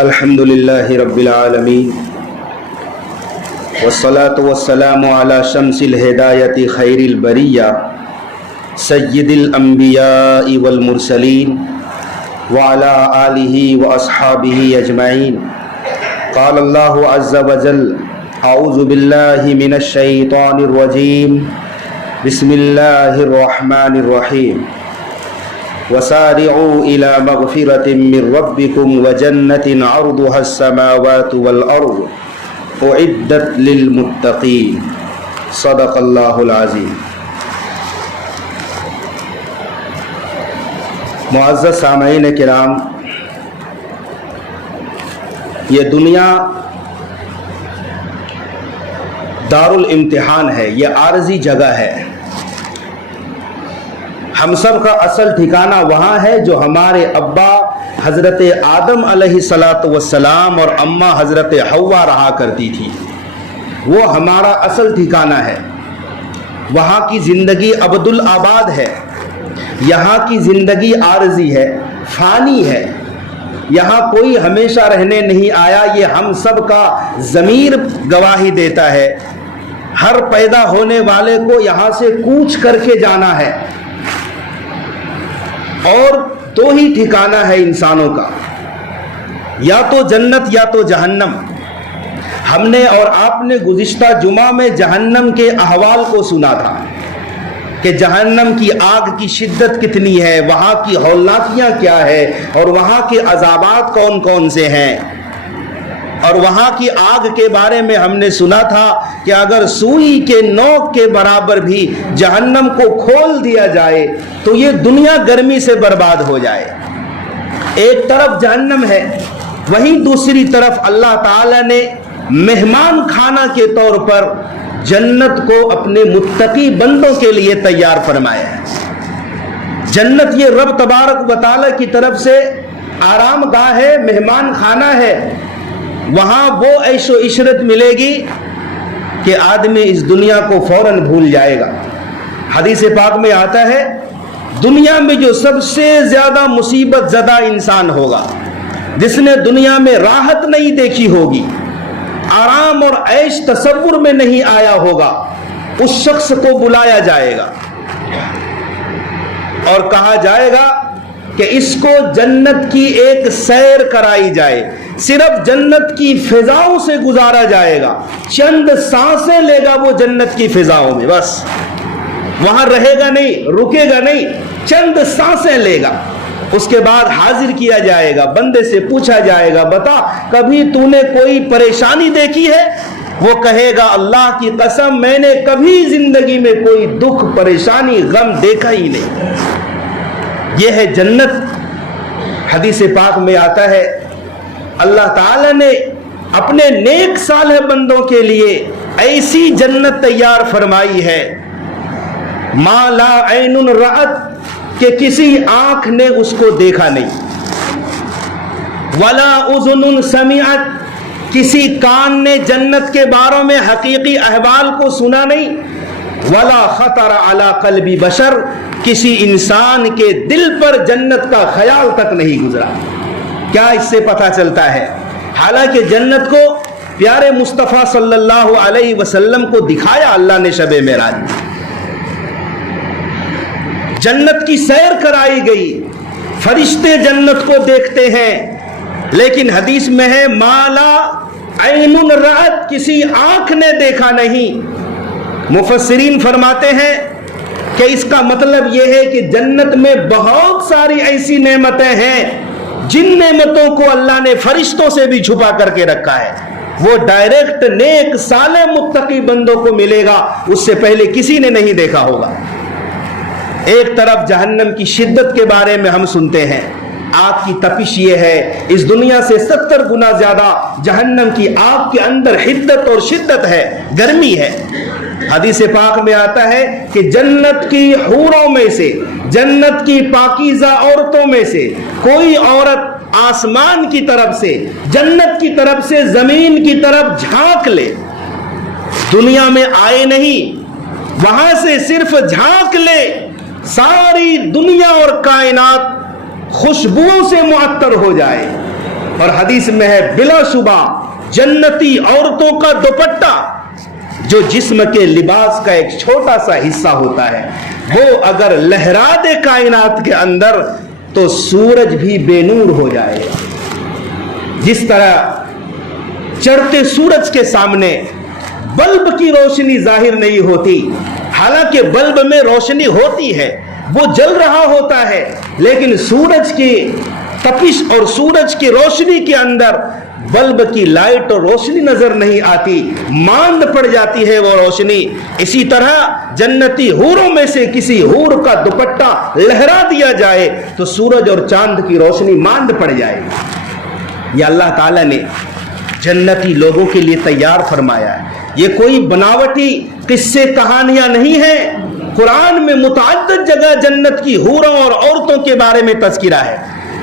الحمد للہ رب العالمین والصلاة والسلام علی شمس الہدایت خیر البریہ سید الانبیاء والمرسلین وعلی آلہ واصحابہ اجمعین. قال اللہ عز وجل اعوذ باللہ من الشیطان الرجیم بسم اللہ الرحمن الرحیم وسارعوا الى مغفرة من ربكم وجنة عرضها السماوات والارض اعدت للمتقین. صدق اللہ العظیم. معزز سامعین کرام، یہ دنیا دارالامتحان ہے، یہ عارضی جگہ ہے. ہم سب کا اصل ٹھکانہ وہاں ہے جو ہمارے ابا حضرت آدم علیہ السلام اور اماں حضرت حوا رہا کرتی تھی. وہ ہمارا اصل ٹھکانہ ہے. وہاں کی زندگی ابدالآباد ہے. یہاں کی زندگی عارضی ہے، فانی ہے. یہاں کوئی ہمیشہ رہنے نہیں آیا. یہ ہم سب کا ضمیر گواہی دیتا ہے. ہر پیدا ہونے والے کو یہاں سے کوچ کر کے جانا ہے. اور دو ہی ٹھکانہ ہے انسانوں کا، یا تو جنت یا تو جہنم. ہم نے اور آپ نے گزشتہ جمعہ میں جہنم کے احوال کو سنا تھا کہ جہنم کی آگ کی شدت کتنی ہے، وہاں کی ہولناکیاں کیا ہے، اور وہاں کے عذابات کون کون سے ہیں. اور وہاں کی آگ کے بارے میں ہم نے سنا تھا کہ اگر سوئی کے نوک کے برابر بھی جہنم کو کھول دیا جائے تو یہ دنیا گرمی سے برباد ہو جائے. ایک طرف جہنم ہے، وہیں دوسری طرف اللہ تعالی نے مہمان خانہ کے طور پر جنت کو اپنے متقی بندوں کے لیے تیار فرمایا ہے. جنت یہ رب تبارک و تعالی کی طرف سے آرام گاہ ہے، مہمان خانہ ہے. وہاں وہ عیش و عشرت ملے گی کہ آدمی اس دنیا کو فوراً بھول جائے گا. حدیث پاک میں آتا ہے دنیا میں جو سب سے زیادہ مصیبت زدہ انسان ہوگا، جس نے دنیا میں راحت نہیں دیکھی ہوگی، آرام اور عیش تصور میں نہیں آیا ہوگا، اس شخص کو بلایا جائے گا اور کہا جائے گا کہ اس کو جنت کی ایک سیر کرائی جائے. صرف جنت کی فضاؤں سے گزارا جائے گا. چند سانسیں لے گا وہ جنت کی فضاؤں میں، بس وہاں رہے گا نہیں، رکے گا نہیں، چند سانسیں لے گا. اس کے بعد حاضر کیا جائے گا، بندے سے پوچھا جائے گا بتا کبھی تو نے کوئی پریشانی دیکھی ہے؟ وہ کہے گا اللہ کی قسم میں نے کبھی زندگی میں کوئی دکھ پریشانی غم دیکھا ہی نہیں. یہ ہے جنت. حدیث پاک میں آتا ہے اللہ تعالی نے اپنے نیک صالح بندوں کے لیے ایسی جنت تیار فرمائی ہے ما لا عین رأت، کہ کسی آنکھ نے اس کو دیکھا نہیں، ولا اذن سمعت، کسی کان نے جنت کے باروں میں حقیقی احوال کو سنا نہیں، ولا خطر علی قلب بشر، کسی انسان کے دل پر جنت کا خیال تک نہیں گزرا. کیا اس سے پتہ چلتا ہے؟ حالانکہ جنت کو پیارے مصطفیٰ صلی اللہ علیہ وسلم کو دکھایا اللہ نے شب معراج. جنت کی سیر کرائی گئی، فرشتے جنت کو دیکھتے ہیں، لیکن حدیث میں ہے ما لا عین رأت، کسی آنکھ نے دیکھا نہیں. مفسرین فرماتے ہیں کہ اس کا مطلب یہ ہے کہ جنت میں بہت ساری ایسی نعمتیں ہیں جن نعمتوں کو اللہ نے فرشتوں سے بھی چھپا کر کے رکھا ہے. وہ ڈائریکٹ نیک صالح متقی بندوں کو ملے گا، اس سے پہلے کسی نے نہیں دیکھا ہوگا. ایک طرف جہنم کی شدت کے بارے میں ہم سنتے ہیں، آگ کی تپش یہ ہے، اس دنیا سے 70 گنا زیادہ جہنم کی آگ کے اندر حدت اور شدت ہے، گرمی ہے. حدیث پاک میں آتا ہے کہ جنت کی حوروں میں سے، جنت کی پاکیزہ عورتوں میں سے کوئی عورت آسمان کی طرف سے، جنت کی طرف سے زمین کی طرف جھانک لے، دنیا میں آئے نہیں، وہاں سے صرف جھانک لے، ساری دنیا اور کائنات خوشبوؤں سے معطر ہو جائے. اور حدیث میں ہے بلا شبہ جنتی عورتوں کا دوپٹہ جو جسم کے لباس کا ایک چھوٹا سا حصہ ہوتا ہے، وہ اگر لہرا دے کائنات کے اندر تو سورج بھی بے نور ہو جائے گا۔ جس طرح چڑھتے سورج کے سامنے بلب کی روشنی ظاہر نہیں ہوتی، حالانکہ بلب میں روشنی ہوتی ہے، وہ جل رہا ہوتا ہے، لیکن سورج کی تپش اور سورج کی روشنی کے اندر بلب کی لائٹ اور روشنی نظر نہیں آتی، ماند پڑ جاتی ہے وہ روشنی۔ اسی طرح جنتی حوروں میں سے کسی حور کا دوپٹہ لہرا دیا جائے تو سورج اور چاند کی روشنی ماند پڑ جائے گی۔ یہ اللہ تعالیٰ نے جنتی لوگوں کے لیے تیار فرمایا ہے۔ یہ کوئی بناوٹی قصے کہانیاں نہیں ہیں، قرآن میں متعدد جگہ جنت کی حوروں اور عورتوں کے بارے میں تذکرہ ہے،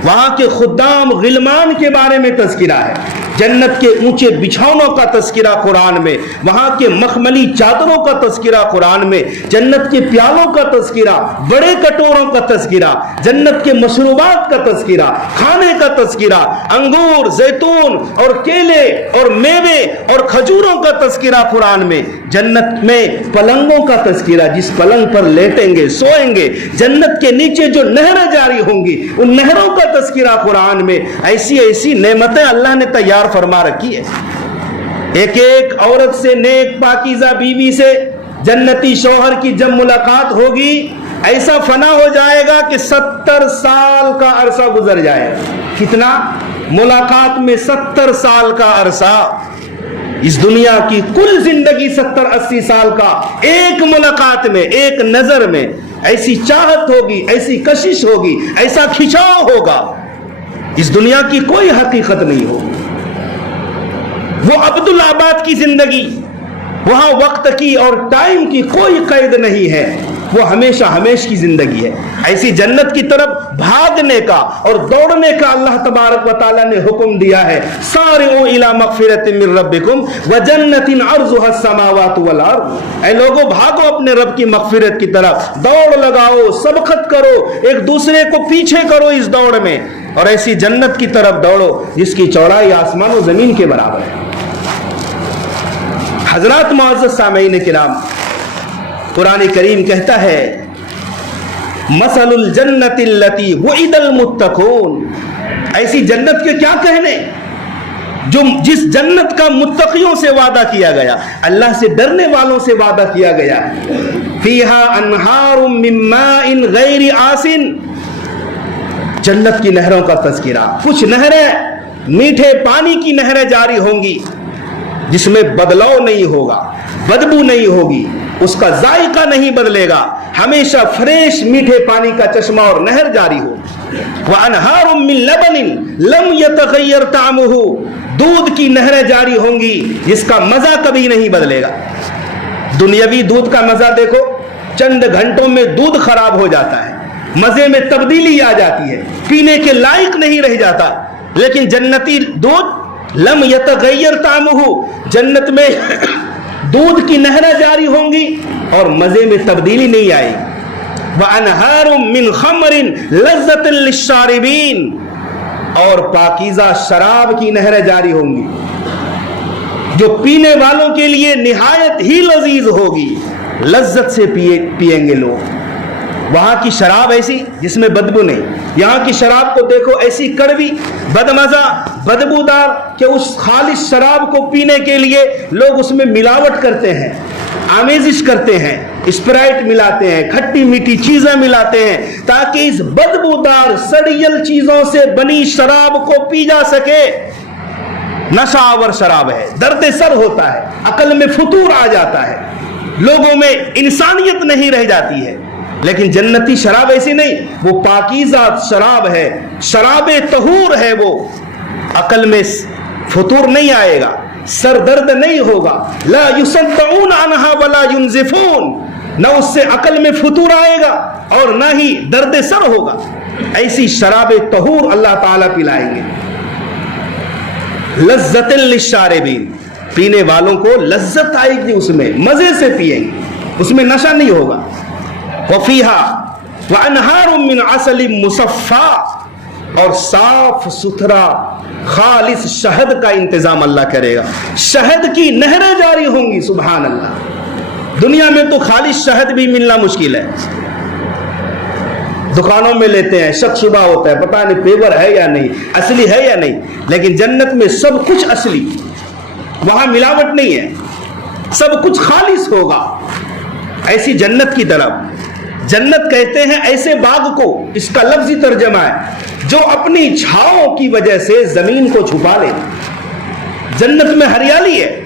وہاں کے خدام غلمان کے بارے میں تذکرہ ہے، جنت کے اونچے بچھاؤنوں کا تذکرہ قرآن میں، وہاں کے مخملی چادروں کا تذکرہ قرآن میں، جنت کے پیالوں کا تذکرہ، بڑے کٹوروں کا تذکرہ، جنت کے مشروبات کا تذکرہ، کھانے کا تذکرہ، انگور، زیتون اور کیلے اور میوے اور کھجوروں کا تذکرہ قرآن میں، جنت میں پلنگوں کا تذکرہ، جس پلنگ پر لیٹیں گے سوئیں گے، جنت کے نیچے جو نہریں جاری ہوں گی ان نہروں کا تذکرہ قرآن میں۔ ایسی ایسی نعمتیں اللہ نے تیار فرما رکھی ہے۔ ایک ایک عورت سے، نیک پاکیزہ بیوی سے جنتی شوہر کی جب ملاقات ہوگی ایسا فنا ہو جائے گا کہ 70 سال کا عرصہ گزر جائے گا۔ کتنا؟ ملاقات میں 70 سال کا عرصہ۔ اس دنیا کی کل زندگی 70-80 سال کا، ایک ملاقات میں، ایک نظر میں ایسی چاہت ہوگی، ایسی کشش ہوگی، ایسا کھچاؤ ہوگا، اس دنیا کی کوئی حقیقت نہیں ہوگی۔ وہ عبدالآباد کی زندگی، وہاں وقت کی اور ٹائم کی کوئی قید نہیں ہے، وہ ہمیشہ ہمیش کی زندگی ہے۔ ایسی جنت کی طرف بھاگنے کا اور دوڑنے کا اللہ تبارک و تعالیٰ نے حکم دیا ہے۔ سارعوا الی مغفرۃ من ربکم وجنۃ عرضها السماوات والارض۔ اے لوگوں، بھاگو اپنے رب کی مغفرت کی طرف، دوڑ لگاؤ، سبقت کرو، ایک دوسرے کو پیچھے کرو اس دوڑ میں، اور ایسی جنت کی طرف دوڑو جس کی چوڑائی آسمان و زمین کے برابر ہے۔ حضرات معزز سامعین کرام، قرآن کریم کہتا ہے مثل الجنت التی وعد المتقون۔ ایسی جنت کے کیا کہنے جس جنت کا متقیوں سے وعدہ کیا گیا، اللہ سے ڈرنے والوں سے وعدہ کیا گیا۔ فیہا انہار من ماء غیر آسن، جنت کی نہروں کا تذکرہ۔ کچھ نہریں میٹھے پانی کی نہریں جاری ہوں گی جس میں بدلاؤ نہیں ہوگا، بدبو نہیں ہوگی، اس کا ذائقہ نہیں بدلے گا، ہمیشہ فریش میٹھے پانی کا چشمہ اور نہر جاری ہو۔ وَأَنْهَارٌ مِّن لَبَنٍ لَمْ يَتَغَيَّرْ طَعْمُهُ، دودھ کی نہریں جاری ہوں گی جس کا مزہ کبھی نہیں بدلے گا۔ دنیاوی دودھ کا مزہ دیکھو، چند گھنٹوں میں دودھ خراب ہو جاتا ہے، مزے میں تبدیلی آ جاتی ہے، پینے کے لائق نہیں رہ جاتا، لیکن جنتی دودھ لم یتغیر طعمہ، جنت میں دودھ کی نہریں جاری ہوں گی اور مزے میں تبدیلی نہیں آئے گی۔ وَأَنْهَارٌ مِّنْ خَمْرٍ لَذَّةٍ لِلشَّارِبِينَ، اور پاکیزہ شراب کی نہریں جاری ہوں گی جو پینے والوں کے لیے نہایت ہی لذیذ ہوگی، لذت سے پیئیں گے لوگ۔ وہاں کی شراب ایسی جس میں بدبو نہیں، یہاں کی شراب کو دیکھو ایسی کڑوی، بدمزہ، بدبودار کہ اس خالص شراب کو پینے کے لیے لوگ اس میں ملاوٹ کرتے ہیں، آمیزش کرتے ہیں، اسپرائٹ ملاتے ہیں، کھٹی میٹھی چیزیں ملاتے ہیں تاکہ اس بدبودار سڑیل چیزوں سے بنی شراب کو پی جا سکے۔ نشہ آور شراب ہے، درد سر ہوتا ہے، عقل میں فتور آ جاتا ہے، لوگوں میں انسانیت نہیں رہ جاتی ہے۔ لیکن جنتی شراب ایسی نہیں، وہ پاکیزہ شراب ہے، شراب طہور ہے، وہ عقل میں فتور نہیں آئے گا، سر درد نہیں ہوگا، لا یصدعون عنہا ولا ینزفون، نہ اس سے عقل میں فتور آئے گا اور نہ ہی درد سر ہوگا۔ ایسی شراب طہور اللہ تعالیٰ پلائیں گے۔ لذۃ للشاربین، پینے والوں کو لذت آئے گی، اس میں مزے سے پیئیں گے، اس میں نشہ نہیں ہوگا۔ وفیہا وانہار من عسل مصفا، اور صاف ستھرا خالص شہد کا انتظام اللہ کرے گا. شہد کی نہریں جاری ہوں گی. سبحان اللہ. دنیا میں تو خالص شہد بھی ملنا مشکل ہے. دکانوں میں لیتے ہیں، شک شبہ ہوتا ہے، پتہ نہیں پیور ہے یا نہیں، اصلی ہے یا نہیں. لیکن جنت میں سب کچھ اصلی، وہاں ملاوٹ نہیں ہے، سب کچھ خالص ہوگا. ایسی جنت کی طرف. جنت کہتے ہیں ایسے باغ کو، اس کا لفظی ترجمہ ہے جو اپنی چھاؤں کی وجہ سے زمین کو چھپا لے. جنت میں ہریالی ہے.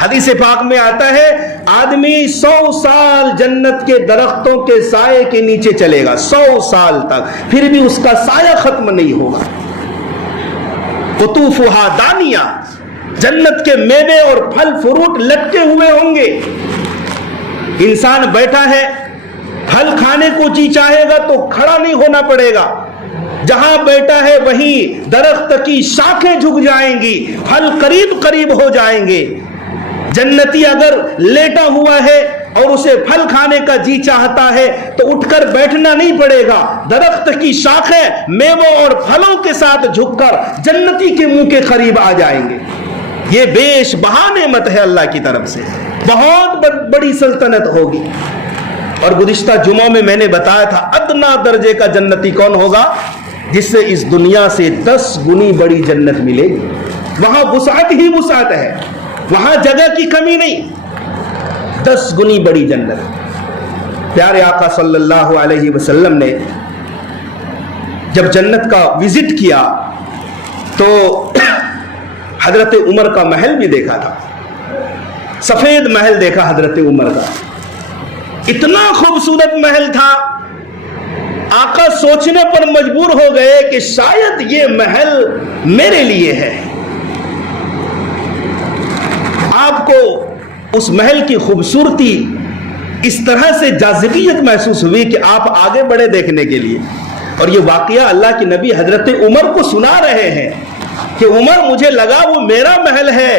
حدیث پاک میں آتا ہے آدمی 100 سال جنت کے درختوں کے سائے کے نیچے چلے گا، 100 سال تک، پھر بھی اس کا سایہ ختم نہیں ہوگا. قطوفہا دانیہ، جنت کے میوے اور پھل فروٹ لٹکے ہوئے ہوں گے. انسان بیٹھا ہے، پھل کھانے کو جی چاہے گا تو کھڑا نہیں ہونا پڑے گا. جہاں بیٹھا ہے وہیں درخت کی شاخیں جھک جائیں گی، پھل قریب قریب ہو جائیں گے. جنتی اگر لیٹا ہوا ہے اور اسے پھل کھانے کا جی چاہتا ہے تو اٹھ کر بیٹھنا نہیں پڑے گا. درخت کی شاخیں میووں اور پھلوں کے ساتھ جھک کر جنتی کے منہ کے قریب آ جائیں گے. یہ بیش بہا نعمت ہے اللہ کی طرف سے. بہت بڑی سلطنت ہوگی. اور گزشتہ جمعوں میں میں نے بتایا تھا ادنا درجے کا جنتی کون ہوگا؟ جس سے اس دنیا سے 10 گنی بڑی جنت ملے گی. وہاں وسعت ہی وسعت ہے، وہاں جگہ کی کمی نہیں. 10 گنی بڑی جنت. پیارے آقا صلی اللہ علیہ وسلم نے جب جنت کا وزٹ کیا تو حضرت عمر کا محل بھی دیکھا تھا. سفید محل دیکھا حضرت عمر کا. اتنا خوبصورت محل تھا، آقا سوچنے پر مجبور ہو گئے کہ شاید یہ محل میرے لیے ہے. آپ کو اس محل کی خوبصورتی اس طرح سے جاذبیت محسوس ہوئی کہ آپ آگے بڑھے دیکھنے کے لیے. اور یہ واقعہ اللہ کے نبی حضرت عمر کو سنا رہے ہیں کہ عمر مجھے لگا وہ میرا محل ہے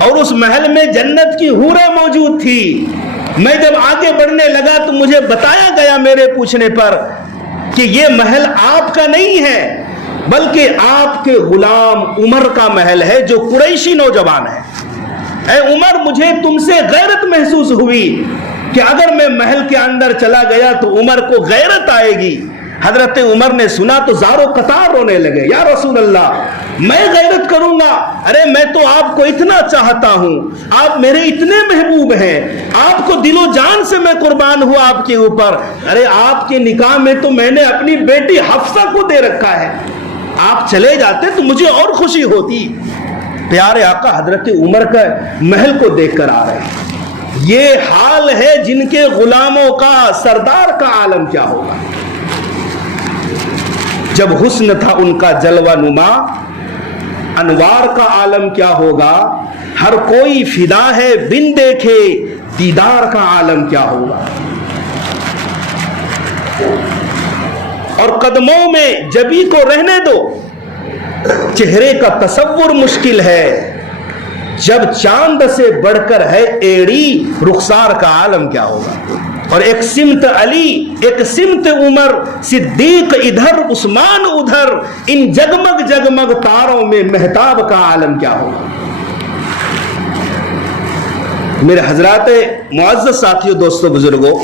اور اس محل میں جنت کی حوریں موجود تھی. میں جب آگے بڑھنے لگا تو مجھے بتایا گیا میرے پوچھنے پر کہ یہ محل آپ کا نہیں ہے بلکہ آپ کے غلام عمر کا محل ہے جو قریشی نوجوان ہے. اے عمر، مجھے تم سے غیرت محسوس ہوئی کہ اگر میں محل کے اندر چلا گیا تو عمر کو غیرت آئے گی. حضرت عمر نے سنا تو زارو قطار رونے لگے. یا رسول اللہ، میں غیرت کروں گا؟ ارے میں تو آپ کو اتنا چاہتا ہوں، آپ میرے اتنے محبوب ہیں، آپ کو دل و جان سے میں قربان ہوا آپ کے اوپر. ارے آپ کے نکاح میں تو میں نے اپنی بیٹی حفصہ کو دے رکھا ہے، آپ چلے جاتے تو مجھے اور خوشی ہوتی. پیارے آقا حضرت عمر کا محل کو دیکھ کر آ رہے ہیں. یہ حال ہے جن کے غلاموں کا، سردار کا عالم کیا ہوگا. جب حسن تھا ان کا جلوہ نما، انوار کا عالم کیا ہوگا. ہر کوئی فدا ہے بن دیکھے، دیدار کا عالم کیا ہوگا. اور قدموں میں جبی کو رہنے دو، چہرے کا تصور مشکل ہے. جب چاند سے بڑھ کر ہے ایڑی، رخسار کا عالم کیا ہوگا. اور ایک سمت علی، ایک سمت عمر، صدیق ادھر، عثمان ادھر، ان جگمگ جگمگ تاروں میں مہتاب کا عالم کیا ہوگا. میرے حضرات معزز ساتھیوں، دوستوں، بزرگوں،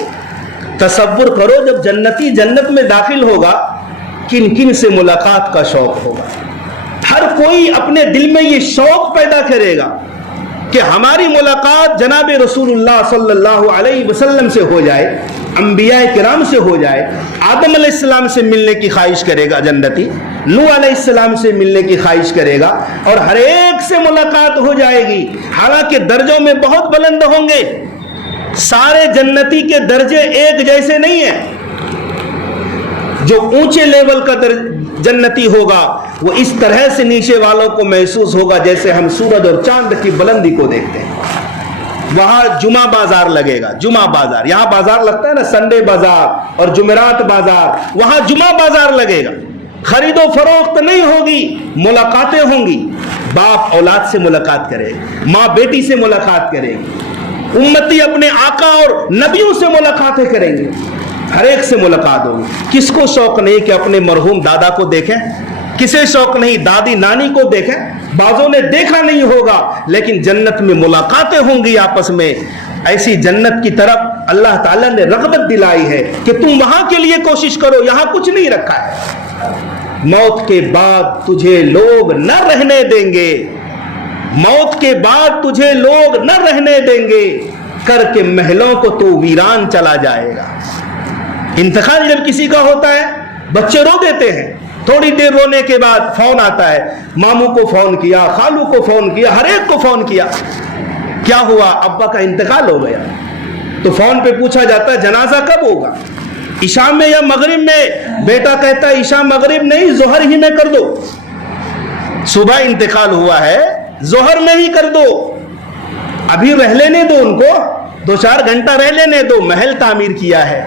تصور کرو جب جنتی جنت میں داخل ہوگا کن کن سے ملاقات کا شوق ہوگا. ہر کوئی اپنے دل میں یہ شوق پیدا کرے گا کہ ہماری ملاقات جناب رسول اللہ صلی اللہ علیہ وسلم سے ہو جائے، انبیاء کرام سے ہو جائے. آدم علیہ السلام سے ملنے کی خواہش کرے گا جنتی، نوح علیہ السلام سے ملنے کی خواہش کرے گا، اور ہر ایک سے ملاقات ہو جائے گی. حالانکہ درجوں میں بہت بلند ہوں گے، سارے جنتی کے درجے ایک جیسے نہیں ہیں. جو اونچے لیول کا جنتی ہوگا وہ اس طرح سے نیچے والوں کو محسوس ہوگا جیسے ہم سورج اور چاند کی بلندی کو دیکھتے ہیں. وہاں جمعہ بازار لگے گا. جمعہ بازار، یہاں بازار لگتا ہے نا، سنڈے بازار اور جمعرات بازار، وہاں جمعہ بازار لگے گا. خرید و فروخت نہیں ہوگی، ملاقاتیں ہوں گی. باپ اولاد سے ملاقات کرے، ماں بیٹی سے ملاقات کرے گی، امتی اپنے آقا اور نبیوں سے ملاقاتیں کریں گے. ہر ایک سے ملاقات ہوگی. کس کو شوق نہیں کہ اپنے مرحوم دادا کو دیکھیں؟ کسے شوق نہیں دادی نانی کو دیکھیں؟ بعضوں نے دیکھا نہیں ہوگا لیکن جنت میں ملاقاتیں ہوں گی آپس میں. ایسی جنت کی طرف اللہ تعالیٰ نے رغبت دلائی ہے کہ تم وہاں کے لیے کوشش کرو. یہاں کچھ نہیں رکھا ہے. موت کے بعد تجھے لوگ نہ رہنے دیں گے. موت کے بعد تجھے لوگ نہ رہنے دیں گے. کر کے محلوں کو تو ویران چلا جائے گا. انتقال جب کسی کا ہوتا ہے بچے رو دیتے ہیں. تھوڑی دیر رونے کے بعد فون آتا ہے. ماموں کو فون کیا, خالو کو فون کیا, ہر ایک کو فون کیا. کیا ہوا؟ ابا کا انتقال ہو گیا. تو فون پہ پوچھا جاتا ہے جنازہ کب ہوگا؟ عشاء میں یا مغرب میں؟ بیٹا کہتا ہے عشاء مغرب نہیں, ظہر ہی میں کر دو. صبح انتقال ہوا ہے, ظہر میں ہی کر دو. ابھی رہ لینے دو ان کو, 2-4 گھنٹہ رہ لینے دو. محل تعمیر کیا ہے,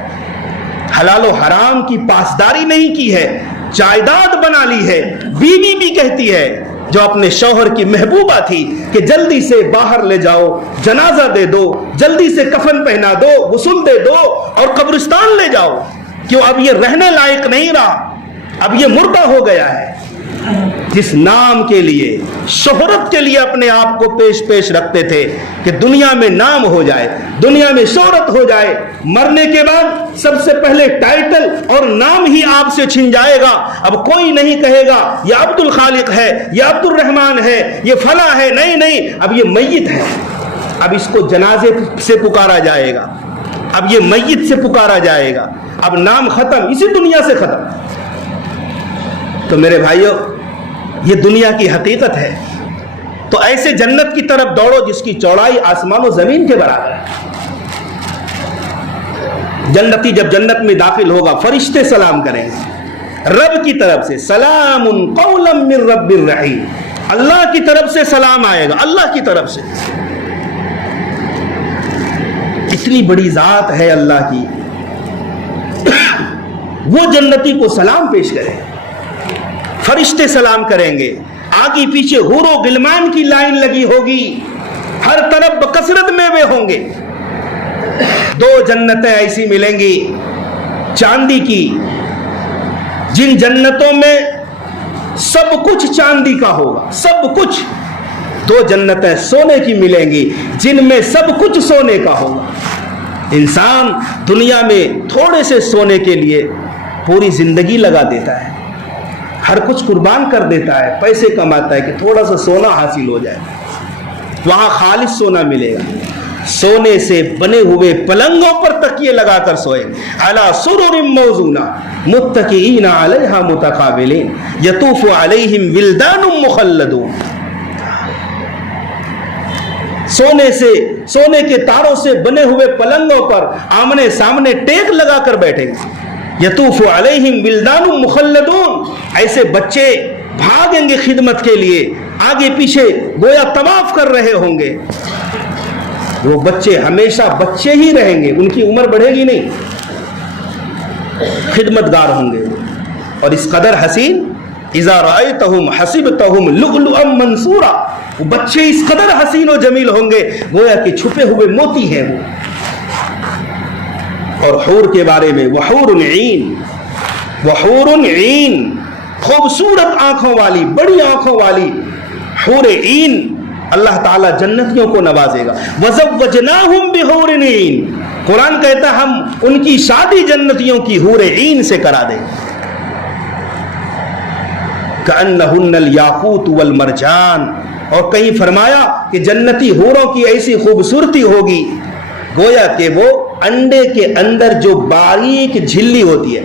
حلال و حرام کی پاسداری نہیں کی ہے, جائیداد بنا لی ہے. بیوی بھی کہتی ہے جو اپنے شوہر کی محبوبہ تھی کہ جلدی سے باہر لے جاؤ, جنازہ دے دو, جلدی سے کفن پہنا دو, غسل دے دو اور قبرستان لے جاؤ. کیوں؟ اب یہ رہنے لائق نہیں رہا, اب یہ مردہ ہو گیا ہے. جس نام کے لیے, شہرت کے لیے اپنے آپ کو پیش رکھتے تھے کہ دنیا میں نام ہو جائے, دنیا میں شہرت ہو جائے, مرنے کے بعد سب سے پہلے ٹائٹل اور نام ہی آپ سے چھن جائے گا. اب کوئی نہیں کہے گا یہ عبد الخالق ہے, یہ عبد الرحمن ہے, یہ فلاں ہے. نہیں, اب یہ میت ہے. اب اس کو جنازے سے پکارا جائے گا, اب یہ میت سے پکارا جائے گا. اب نام ختم, اسی دنیا سے ختم. تو میرے بھائیوں, یہ دنیا کی حقیقت ہے. تو ایسے جنت کی طرف دوڑو جس کی چوڑائی آسمان و زمین کے برابر ہے. جنتی جب جنت میں داخل ہوگا فرشتے سلام کریں گے رب کی طرف سے, سلام قولا من رب الرحیم. اللہ کی طرف سے سلام آئے گا, اللہ کی طرف سے. اتنی بڑی ذات ہے اللہ کی, وہ جنتی کو سلام پیش کرے. فرشتے سلام کریں گے, آگے پیچھے حور و غلمان کی لائن لگی ہوگی, ہر طرف بکثرت میوے ہوں گے. 2 جنتیں ایسی ملیں گی چاندی کی, جن جنتوں میں سب کچھ چاندی کا ہوگا, سب کچھ. 2 جنتیں سونے کی ملیں گی جن میں سب کچھ سونے کا ہوگا. انسان دنیا میں تھوڑے سے سونے کے لیے پوری زندگی لگا دیتا ہے, ہر کچھ قربان کر دیتا ہے, پیسے کماتا ہے کہ تھوڑا سا سونا حاصل ہو جائے. وہاں خالص سونا ملے گا. سونے سے بنے ہوئے پلنگوں پر تکیے لگا کر سوئے, علی سرر موضونہ متکئین علیہا متقابلین یطوف علیہم ولدان مخلدون. سونے کے تاروں سے بنے ہوئے پلنگوں پر آمنے سامنے ٹیک لگا کر بیٹھیں گے. یطوف علیہم ولدان مخلدون. ایسے بچے بھاگیں گے خدمت کے لیے, آگے پیچھے گویا طواف کر رہے ہوں گے. وہ بچے ہمیشہ بچے ہی رہیں گے, ان کی عمر بڑھے گی نہیں, خدمتگار ہوں گے. اور اس قدر حسین, اذا رأیتہم حسبتہم لؤلؤا منثورا. وہ بچے اس قدر حسین و جمیل ہوں گے گویا کہ چھپے ہوئے موتی ہیں وہ. اور حور کے بارے میں, وحور عین, وحور عین, خوبصورت آنکھوں والی, بڑی آنکھوں والی حور عین اللہ تعالیٰ جنتیوں کو نوازے گا. وزوجناہم بحور عین. قرآن کہتا ہے ہم ان کی شادی جنتیوں کی حور عین سے کرا دیں. کأنہن الیاقوت والمرجان. اور کہیں فرمایا کہ جنتی حوروں کی ایسی خوبصورتی ہوگی گویا کہ وہ انڈے کے اندر جو باریک جھلی ہوتی ہے,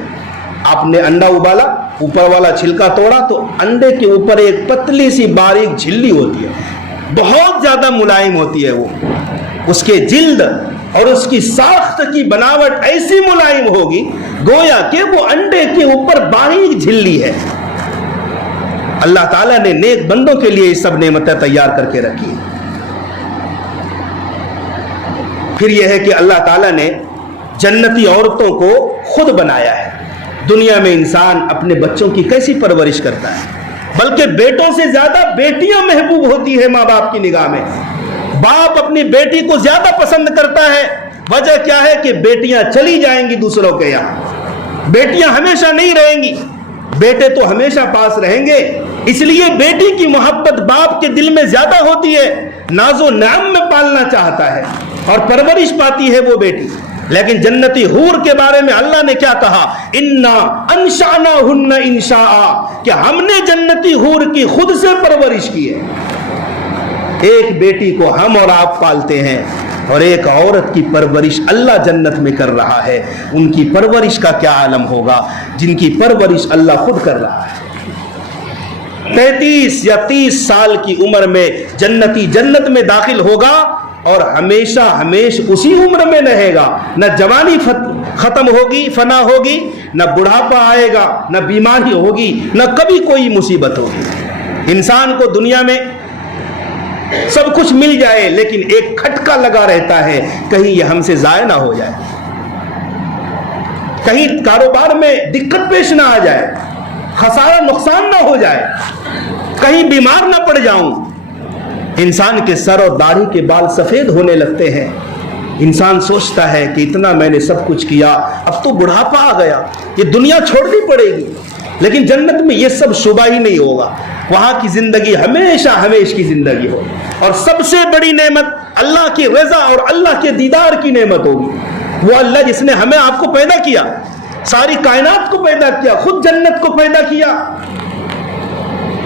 آپ نے انڈا ابالا, اوپر والا چھلکا توڑا تو انڈے کے اوپر ایک پتلی سی باریک جھلی ہوتی ہے, بہت زیادہ ملائم ہوتی ہے وہ. اس کے جلد اور اس کی ساخت کی بناوٹ ایسی ملائم ہوگی گویا کہ وہ انڈے کے اوپر باریک جھلی ہے. اللہ تعالیٰ نے نیک بندوں کے لیے یہ سب نعمتیں تیار کر کے رکھی. پھر یہ ہے کہ اللہ تعالیٰ نے جنتی عورتوں کو خود بنایا ہے. دنیا میں انسان اپنے بچوں کی کیسی پرورش کرتا ہے, بلکہ بیٹوں سے زیادہ بیٹیاں محبوب ہوتی ہے ماں باپ کی نگاہ میں. باپ اپنی بیٹی کو زیادہ پسند کرتا ہے وجہ کیا ہے کہ بیٹیاں چلی جائیں گی دوسروں کے یہاں، بیٹیاں ہمیشہ نہیں رہیں گی، بیٹے تو ہمیشہ پاس رہیں گے۔ اس لیے بیٹی کی محبت باپ کے دل میں زیادہ ہوتی ہے، ناز و نعم میں پالنا چاہتا ہے اور پرورش پاتی ہے وہ بیٹی۔ لیکن جنتی حور کے بارے میں اللہ نے کیا کہا؟ انا انشأناہن انشاء، کہ ہم نے جنتی حور کی خود سے پرورش کی ہے۔ ایک بیٹی کو ہم اور آپ پالتے ہیں اور ایک عورت کی پرورش اللہ جنت میں کر رہا ہے، ان کی پرورش کا کیا عالم ہوگا جن کی پرورش اللہ خود کر رہا ہے۔ 33 یا 30 سال کی عمر میں جنتی جنت میں داخل ہوگا اور ہمیشہ اسی عمر میں رہے گا، نہ جوانی ختم ہوگی، فنا ہوگی، نہ بڑھاپا آئے گا، نہ بیماری ہوگی، نہ کبھی کوئی مصیبت ہوگی۔ انسان کو دنیا میں سب کچھ مل جائے لیکن ایک کھٹکا لگا رہتا ہے، کہیں یہ ہم سے ضائع نہ ہو جائے، کہیں کاروبار میں دقت پیش نہ آ جائے، خسارہ نقصان نہ ہو جائے، کہیں بیمار نہ پڑ جاؤں۔ انسان کے سر اور داڑھی کے بال سفید ہونے لگتے ہیں، انسان سوچتا ہے کہ اتنا میں نے سب کچھ کیا، اب تو بڑھاپا آ گیا، یہ دنیا چھوڑنی پڑے گی۔ لیکن جنت میں یہ سب شبہ ہی نہیں ہوگا، وہاں کی زندگی ہمیشہ کی زندگی ہوگی، اور سب سے بڑی نعمت اللہ کی رضا اور اللہ کے دیدار کی نعمت ہوگی۔ وہ اللہ جس نے ہمیں آپ کو پیدا کیا، ساری کائنات کو پیدا کیا، خود جنت کو پیدا کیا۔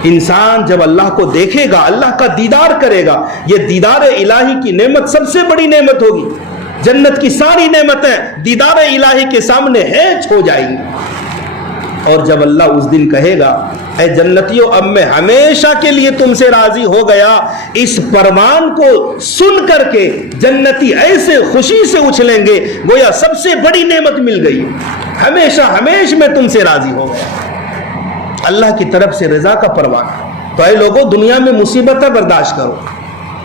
انسان جب اللہ کو دیکھے گا، اللہ کا دیدار کرے گا، یہ دیدار الہی کی نعمت سب سے بڑی نعمت ہوگی۔ جنت کی ساری نعمتیں دیدار الہی کے سامنے ہیچ ہو جائیں گی۔ اور جب اللہ اس دن کہے گا اے جنتیوں اب میں ہمیشہ کے لیے تم سے راضی ہو گیا، اس فرمان کو سن کر کے جنتی ایسے خوشی سے اچھلیں گے گویا سب سے بڑی نعمت مل گئی، ہمیشہ میں تم سے راضی ہو گیا۔ اللہ کی طرف سے رضا کا پروان۔ تو اے لوگوں، دنیا میں مصیبتیں برداشت کرو،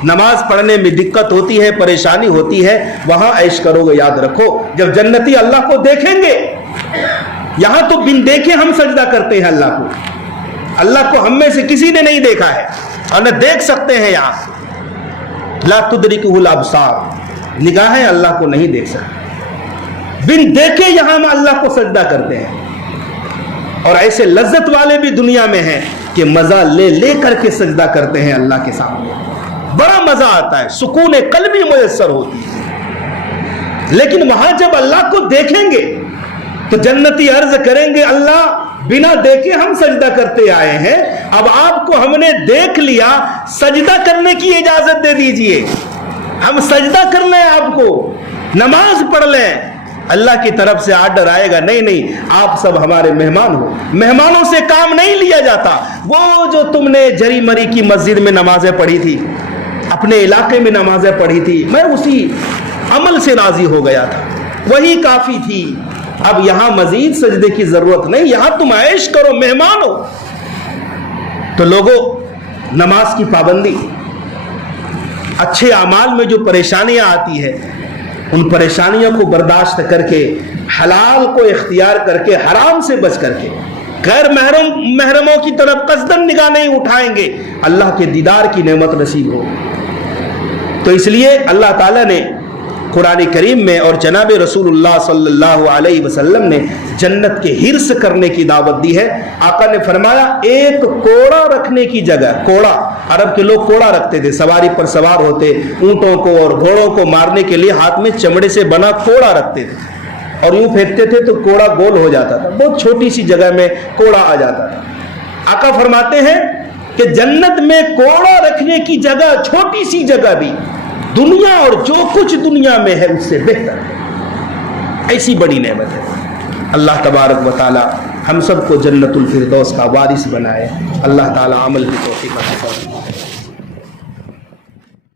نماز پڑھنے میں دقت ہوتی ہے، پریشانی ہوتی ہے، وہاں عیش کرو گے، یاد رکھو جب جنتی اللہ کو دیکھیں گے، یہاں تو بن دیکھے ہم سجدہ کرتے ہیں اللہ کو، اللہ کو ہم میں سے کسی نے نہیں دیکھا ہے اور نہ دیکھ سکتے ہیں۔ یہاں لا تدرکہ الابصار، نگاہیں اللہ کو نہیں دیکھ سکتے، بن دیکھے یہاں ہم اللہ کو سجدہ کرتے ہیں۔ اور ایسے لذت والے بھی دنیا میں ہیں کہ مزہ لے کر کے سجدہ کرتے ہیں اللہ کے سامنے، بڑا مزہ آتا ہے، سکون قلبی میسر ہوتی ہے۔ لیکن وہاں جب اللہ کو دیکھیں گے تو جنتی عرض کریں گے اللہ بنا دیکھے ہم سجدہ کرتے آئے ہیں، اب آپ کو ہم نے دیکھ لیا، سجدہ کرنے کی اجازت دے دیجئے، ہم سجدہ کر لیں، آپ کو نماز پڑھ لیں۔ اللہ کی طرف سے آرڈر آئے گا نہیں آپ سب ہمارے مہمان ہو، مہمانوں سے کام نہیں لیا جاتا۔ وہ جو تم نے جری مری کی مسجد میں نمازیں پڑھی تھی، اپنے علاقے میں نمازیں پڑھی تھی، میں اسی عمل سے راضی ہو گیا تھا، وہی کافی تھی، اب یہاں مزید سجدے کی ضرورت نہیں، یہاں تم عیش کرو، مہمان ہو۔ تو لوگوں، نماز کی پابندی، اچھے اعمال میں جو پریشانیاں آتی ہے ان پریشانیوں کو برداشت کر کے، حلال کو اختیار کر کے، حرام سے بچ کر کے، غیر محرموں کی طرف قصدن نگاہ نہیں اٹھائیں گے، اللہ کے دیدار کی نعمت نصیب ہو۔ تو اس لیے اللہ تعالیٰ نے قرآن کریم میں اور جناب رسول اللہ صلی اللہ علیہ وسلم نے جنت کے حرص کرنے کی دعوت دی ہے۔ آقا نے فرمایا ایک کوڑا رکھنے کی جگہ، کوڑا، عرب کے لوگ کوڑا رکھتے تھے، سواری پر سوار ہوتے، اونٹوں کو اور گھوڑوں کو مارنے کے لیے ہاتھ میں چمڑے سے بنا کوڑا رکھتے تھے اور یوں پھینکتے تھے تو کوڑا گول ہو جاتا تھا، بہت چھوٹی سی جگہ میں کوڑا آ جاتا تھا۔ آقا فرماتے ہیں کہ جنت میں کوڑا رکھنے کی جگہ، چھوٹی سی جگہ بھی دنیا اور جو کچھ دنیا میں ہے اس سے بہتر ہے، ایسی بڑی نعمت ہے۔ اللہ تبارک و تعالی ہم سب کو جنت الفردوس کا وارث بنائے۔ اللہ تعالی عمل کی توفیق عطا فرمائے۔